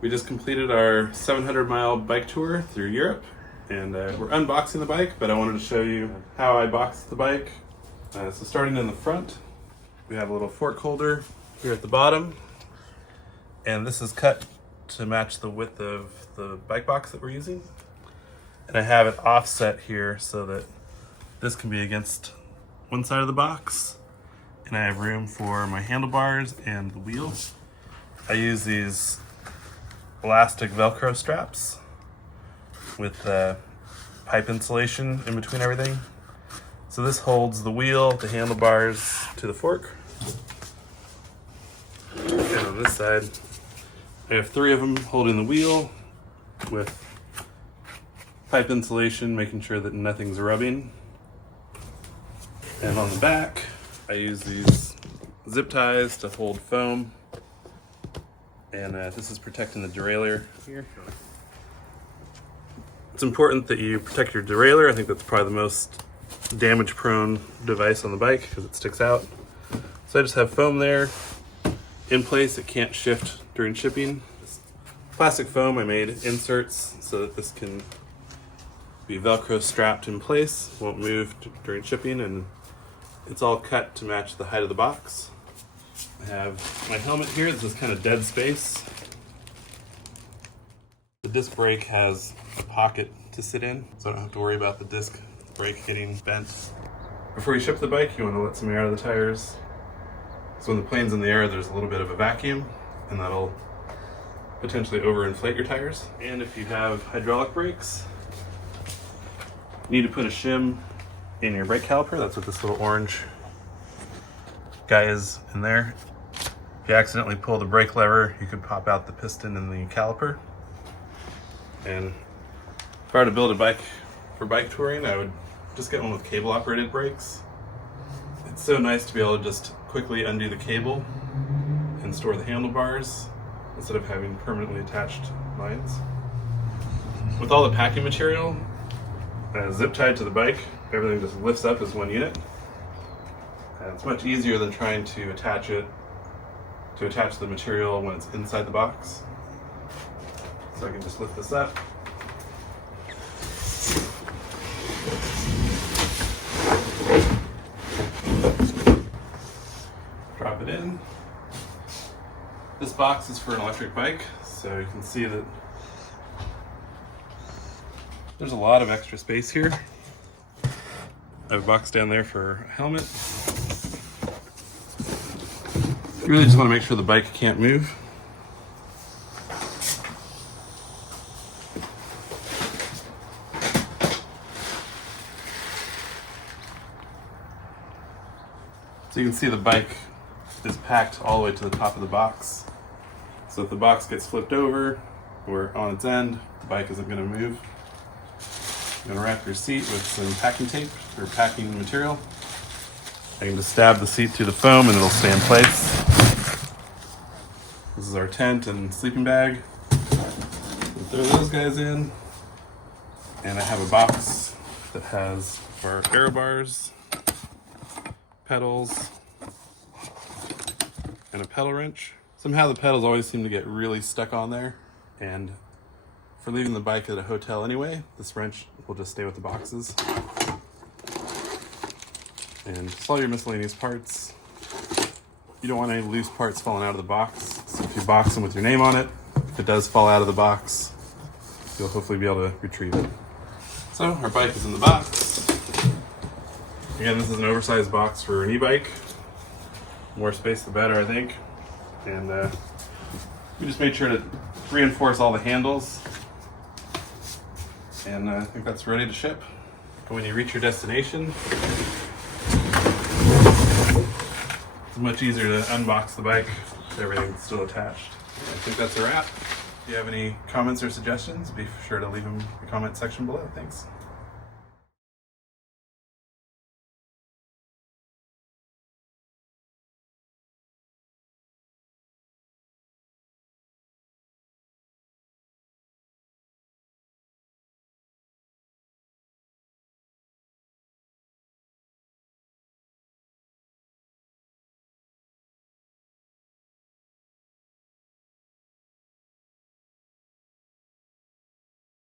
We just completed our 700-mile bike tour through Europe, and we're unboxing the bike, but I wanted to show you how I boxed the bike. So starting in the front, we have a little fork holder here at the bottom, and this is cut to match the width of the bike box that we're using. And I have it offset here so that this can be against one side of the box, and I have room for my handlebars and the wheel. I use these elastic Velcro straps with pipe insulation in between everything. So this holds the wheel, the handlebars to the fork. And on this side, I have 3 of them holding the wheel with pipe insulation, making sure that nothing's rubbing. And on the back, I use these zip ties to hold foam. And this is protecting the derailleur here. It's important that you protect your derailleur. I think that's probably the most damage-prone device on the bike because it sticks out. So I just have foam there in place. It can't shift during shipping. This plastic foam, I made inserts so that this can be Velcro strapped in place, won't move during shipping, and it's all cut to match the height of the box. I have my helmet here. This is kind of dead space. The disc brake has a pocket to sit in, so I don't have to worry about the disc brake getting bent. Before you ship the bike, you want to let some air out of the tires. So when the plane's in the air, there's a little bit of a vacuum, and that'll potentially overinflate your tires. And if you have hydraulic brakes, you need to put a shim in your brake caliper. That's what this little orange guy is in there. If you accidentally pull the brake lever, you could pop out the piston in the caliper. And if I were to build a bike for bike touring, I would just get one with cable operated brakes. It's so nice to be able to just quickly undo the cable and store the handlebars instead of having permanently attached lines. With all the packing material zip tied to the bike, everything just lifts up as one unit. And it's much easier than trying to attach the material when it's inside the box. So I can just lift this up. Drop it in. This box is for an electric bike, so you can see that there's a lot of extra space here. I have a box down there for a helmet. You really just want to make sure the bike can't move. So you can see the bike is packed all the way to the top of the box. So if the box gets flipped over or on its end, the bike isn't going to move. You're going to wrap your seat with some packing tape or packing material. I can just stab the seat through the foam and it'll stay in place. This is our tent and sleeping bag. We'll throw those guys in. And I have a box that has our aero bars, pedals, and a pedal wrench. Somehow the pedals always seem to get really stuck on there, and for leaving the bike at a hotel anyway, this wrench will just stay with the boxes. And just all your miscellaneous parts. You don't want any loose parts falling out of the box, so if you box them with your name on it, if it does fall out of the box, you'll hopefully be able to retrieve it. So our bike is in the box. Again, this is an oversized box for an e-bike. More space the better, I think. And we just made sure to reinforce all the handles. And I think that's ready to ship. And when you reach your destination, it's much easier to unbox the bike with everything still attached. I think that's a wrap. If you have any comments or suggestions, be sure to leave them in the comment section below. Thanks.